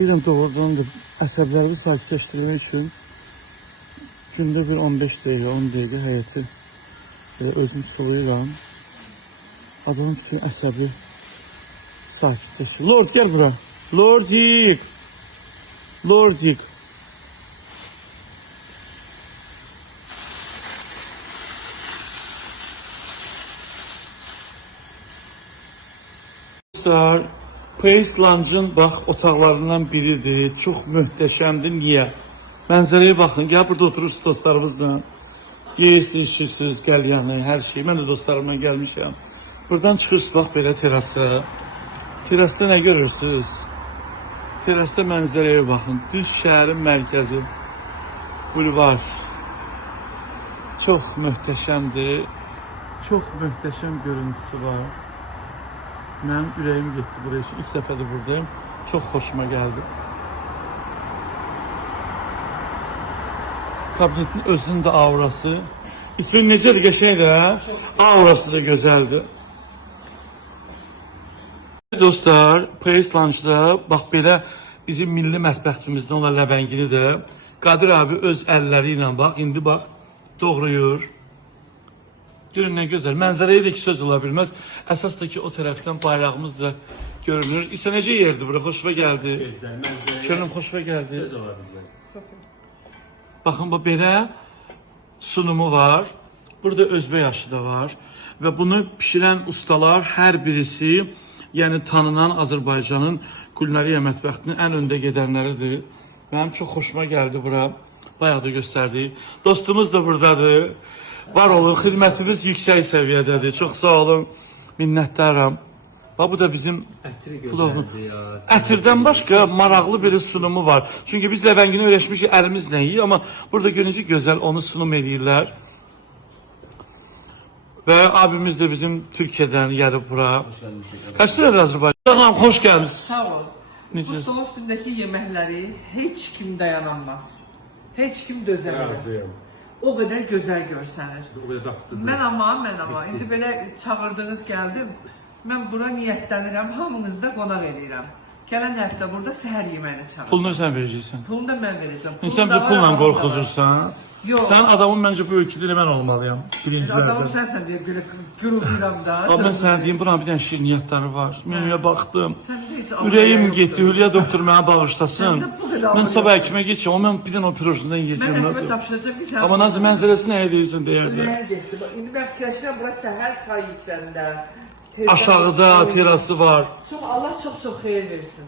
Bilirəm doğrudan da əsəblərimi sakitləşdirmək üçün gündə bir 15 dəqiqə, 10 dəqiqə həyəti özüm sulayıram. Adamın bütün əsəbi sakitləşir. Lord gel bura. Lordcik. Lordcik. Dostlar, Pace Lounge'ın bax otaqlarından biridir. Çox möhtəşəmdir. Niyə? Mənzərəyə baxın. Gəl burada oturursunuz dostlarımızla. Yeyirsiniz, içirsiniz, qəlyanı, hər şey. Mən də dostlarımla gəlmişəm. Buradan çıxırsınız bax belə terasa. Terasda nə görürsünüz? Terasda mənzərəyə baxın. Düz şəhərin mərkəzi. Bulvar. Çox möhtəşəmdir. Çox möhtəşəm görüntüsü var. Mənim ürəyim getdi buraya üçün. İlk dəfədir buradayım. Çox xoşuma gəldi. Kabinetin özünün də aurası. İsmin necədir? Qəşəngdir, aurası da gözəldir. Dostlar, Pace Lounge'da bax belə bizim milli mətbəxçimizdən olan ləbəngini də Qadir abi öz əlləri ilə bax, indi bax doğrayır. Görün nə gözəl. Mənzərəyə də iki söz ola bilməz. Əsas da ki o tərəfdən bayrağımız da görünür. İsə necə yerdir bura? Xoşuma gəldi. Görünüm xoşuma gəldi. Söz ola bilməz. Baxın bu belə sunumu var. Burada özbək aşı da var. Və bunu pişirən ustalar hər birisi, yəni tanınan Azərbaycanın kulinariya mətbəxtinin ən öndə gedənləridir. Mənim çox xoşuma gəldi bura. Bayağı da göstərdi. Dostumuz da buradadır. Var olun, xidmətiniz yüksək səviyyədədir. Çox sağ olun, minnətdaram. Bax, bu da bizim plovun. Ətirdən başqa maraqlı bir sunumu var. Çünki biz ləbəngini öyrəşmişik, əlimizlə yiyik, amma burada görünce gözəl onu sunum edirlər. Və abimiz də bizim Türkiyədən gəlib bura. Kaç sənədir Azərbaycan? Xoş gəlmişsiniz. Sağ ol. Bu stolun üstündəki yeməkləri heç kim dayanamaz. Heç kim dözəməz. O qədər gözəl görsənir. Mən amma, indi belə çağırdınız gəldim. Mən bura niyyətlənirəm, hamınızı da qonaq eləyirəm. Gələn həftə burada səhər yeməyini çağırdım. Pulunu sən verəcəksən. Pulunu da mən verəcəm. Sən bu pulla qorxucursan. Yox. Sən adamın məncə bu ölkədə mən olmalıyam. Adamım sənsən deyə belə gürültürəm da. Amma mən sənə deyim, buranın bir dənə şirniyyatları var. Menüyə baxdım. Heç Ürəyim getdi, Hülya doktor mənə bağışlasın. Sən də bu qədər Mən sabah həkimə geçəcəm, amma mən bir dənə o pirojundan yiyəcəm. Mən həkimə tapşıracam ki, sən... Amma nazı mənzərəsi nəyə deyirsən deyərdi. Ürəyim getdi. İndi mən fikirləşirəm, bura səhər çay içəndə. Aşağıda terası var. Allah çox xeyir versin.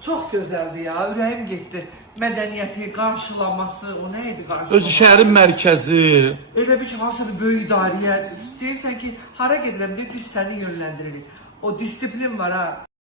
Çox gözəldir ya, ürəyim getdi. Mədəniyyəti, qarşılaması, o nə idi qarşılaması? Özü şəhərin mərkəzi. Elə bir ki, hansısa bir böyük idarəyə deyirsən ki, hara gedirəm deyir, biz səni yönləndiririk. O disiplin var ha.